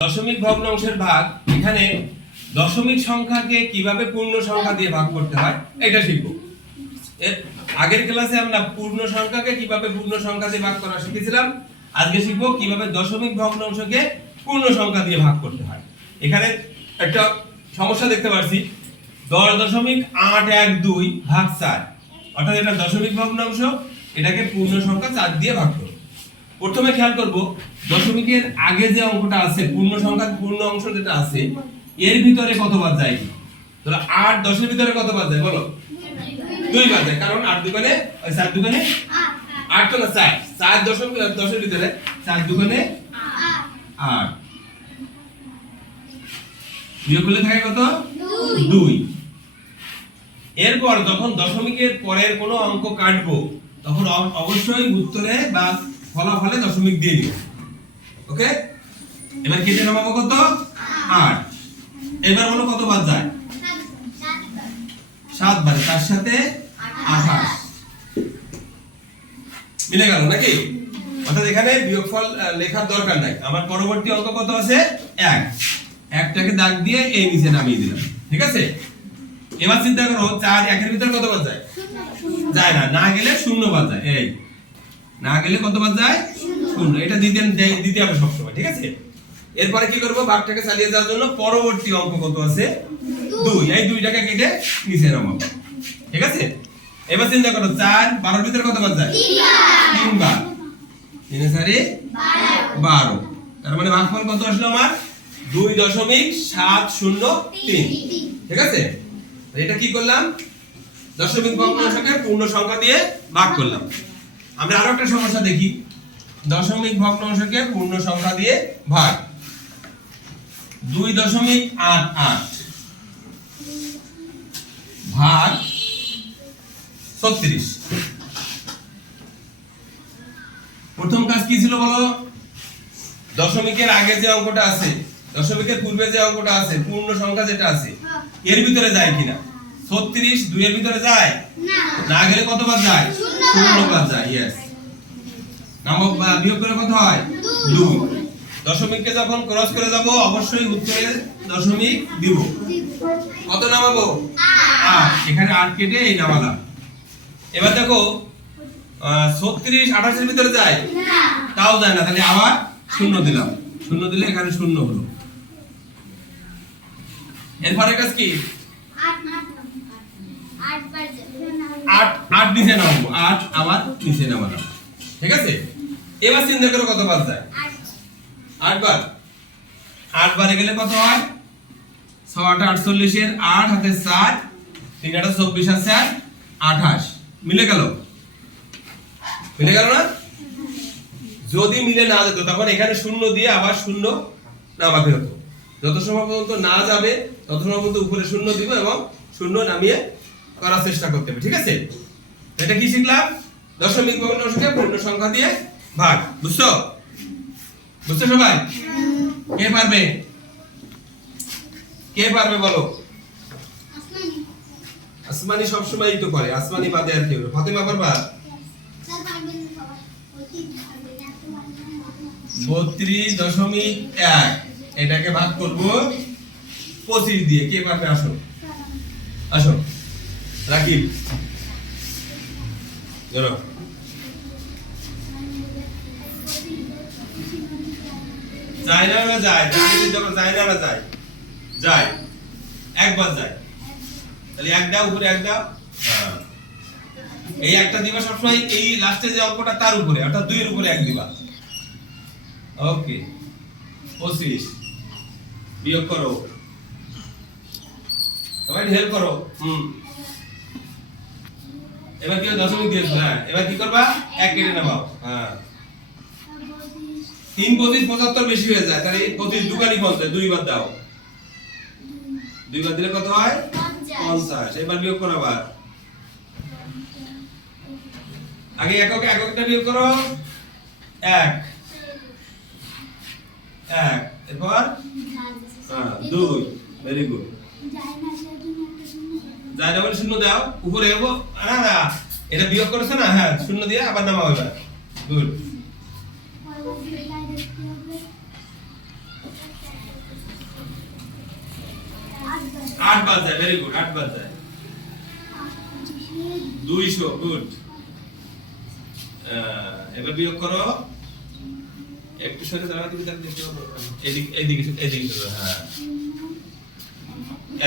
দশমিক ভগ্নাংশের ভাগ, এখানে দশমিক সংখ্যাকে কীভাবে পূর্ণ সংখ্যা দিয়ে ভাগ করতে হয়, এটা শিখব। আগের ক্লাসে আমরা পূর্ণ সংখ্যাকে কীভাবে পূর্ণ সংখ্যা দিয়ে ভাগ করা শিখেছিলাম, আজকে শিখব কীভাবে দশমিক ভগ্নাংশকে পূর্ণ সংখ্যা দিয়ে ভাগ করতে হয়। এখানে একটা সমস্যা দেখতে পাচ্ছি দশ দশমিক আট এক দুই ভাগ চার, অর্থাৎ এটা দশমিক ভগ্নাংশ, এটাকে পূর্ণ সংখ্যা চার দিয়ে ভাগ করো প্রথমে খেয়াল করব দশমিকের আগে যে অঙ্কটা আছে পূর্ণ সংখ্যার পূর্ণ অংশ যেটা আছে এর ভিতরে কতবার যায়? ধরো আট দশের ভিতরে কতবার যায় বলো? দুইবার যায় কারণ আট দোকানে ওই চার দোকানে আট তো না চার। চার দশমিক দশের ভিতরে চার দুগানে আট। বিয়োগ করলে থাকে কত? দুই। এরপর যখন দশমিকের পরের কোনো অঙ্ক কাটবো তখন অব- অবশ্যই উত্তরে বা ফলাফলে দশমিক দিয়ে দিব। ওকে? এবার কেটে নামাবো কত? আট। এবার বলো কত বাদ যায়? সাত বার তার সাথে আঠাশ। মিলে গেল নাকি? অর্থাৎ এখানে বিয়োগফল লেখার দরকার নাই। আমার পরবর্তী অঙ্ক কত আছে? এক। একটাকে দাগ দিয়ে এই নিচে নামিয়ে দিলাম। ঠিক আছে? এবার চিন্তা করো, চার একের ভিতরে কত বাদ যায়? যায় না। না গেলে শূন্য বাদ যায়। এই। না গেলে কত বাদ যায়? শূন্য। এটা দিতে দিতে হবে সবসময়, ঠিক আছে? এরপরে কি করব? ভাগটাকে চালিয়ে যাওয়ার জন্য পরবর্তী অঙ্ক কত আছে? দুই। এই দুইটাকে কেটে নিচে নামাবো ঠিক আছে? এবার চিন্তা করো, চার, বারোর ভিতরে কত বাদ যায়? তিন বার তিনে চারি বারো। তার মানে ভাগফল কত আসলো আমার? দুই দশমিক সাত শূন্য তিন। ঠিক আছে? এটা কি করলাম? দশমিক পূর্ণ সংখ্যা দিয়ে ভাগ করলাম। আমরা আরও একটা সমস্যা দেখি। দশমিক ভগ্নাংশকে পূর্ণ সংখ্যা দিয়ে ভাগ। দুই দশমিক আট আট ভাগ ছত্রিশ। প্রথম কাজ কি ছিল বলো? দশমিকের আগে যে অঙ্কটা আছে দশমিকের পূর্বে যে অঙ্কটা আছে পূর্ণ সংখ্যা যেটা আছে এর ভিতরে যায় কিনা? ছত্রিশ দুইয়ের ভিতরে যায়? না গেলে কতবার যায়? শূন্য। শূন্যবার যায় ইয়েস নামক বিয়োগ করে কত হয়? দুই। দুই। দশমিককে যখন ক্রস করে যাব অবশ্যই উত্তরে দশমিক দিব। কত নামাবো? আট। এখানে আট কেটে এই নামালাম। এবার দেখো ছত্রিশ আঠাশের ভিতরে যায়? তাও যায় না তাহলে আবার শূন্য দিলাম। শূন্য দিলে এখানে শূন্য হলো। এরপরে কাজ কি? আট আছে? আর আঠাশ। মিলে গেল? মিলে গেল না? যদি মিলে না যেত, তখন এখানে শূন্য দিয়ে আবার শূন্য নামাতে হতো যত সময় পর্যন্ত না যাবে, তত সময় পর্যন্ত উপরে শূন্য দিব এবং শূন্য নামিয়ে করার চেষ্টা করতে হবে, ঠিক আছে? এটা কি শিখলাম? দশমিক ভগ্নাংশকে পূর্ণ সংখ্যা দিয়ে ভাগ, বুঝছ? বুঝছ সবাই? কে পারবে? কে পারবে বলো? আসমানি সবসময়ই তো করে, আসমানি বাদে আর কেউ। ফাতেমা পারবা? বত্রিশ দশমিক এক, এটাকে ভাগ করব পঁচিশ দিয়ে। কে পারবে? আসো। আসো। রাকিব। ধরো। যায় না না যায় যখন যায় না না যায় যায়। একবার যায়। তাহলে এক দাও উপরে, এক দাও। হ্যাঁ। এই একটা দিবা সবসময়, এই লাস্টে যে অঙ্কটা তার উপরে, অর্থাৎ দুইয়ের উপরে এক দিবা। ওকে পঁচিশ। বিয়োগ করো। সবাই হেল্প করো। হুম। এবার কি দশমিক দিয়েছ হ্যাঁ। এবার কি করবা? এক কেটে নেবাও হ্যাঁ। তিন পঁচিশ পঁচাত্তর বেশি হয়ে যায় তাহলে পঁচিশ দুগানি পঞ্চাশ দুইবার দাও। দুইবার দিলে কত হয়? পঞ্চাশ। এবার বিয়োগ করো আবার। আগে একক এককটা বিয়োগ করো। এক। এক। এরপর? হ্যাঁ দুই। ভেরি গুড যায় যখন শূন্য দাও উপরে হব না না এটা বিয়োগ করেছে না? হ্যাঁ শূন্য দিয়ে আবার নামা হবে গুড আট বাদ যায় ভেরি গুড আট বাদ যায়। দুইশো গুড এবার বিয়োগ করো। একটু সরে দাঁড়াতে এদিকে এদিকে এদিকে হ্যাঁ।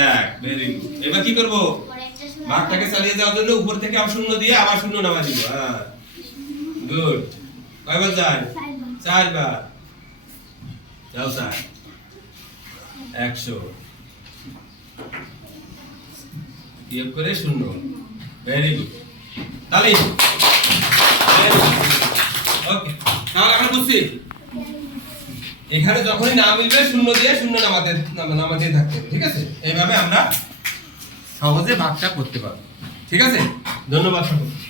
এক ভেরি গুড এবার কি করব? ভাগটাকে চালিয়ে যাওয়ার জন্য উপর থেকে আবার শূন্য দিয়ে আবার শূন্য নামা দিব হ্যাঁ। গুড কয়বার যায় চারবার। যাও স্যার একশো। বিয়োগ করে? শূন্য। ভেরি গুড তাহলে ওকে তাহলে এখন বুঝছি। এখানে যখনই না মিলবে, শূন্য দিয়ে শূন্য নামাতে নাম- নামাতে থাকতে ঠিক আছে? এইভাবে আমরা সহজে ভাগটা করতে পারব, ঠিক আছে? ধন্যবাদ সকলকে।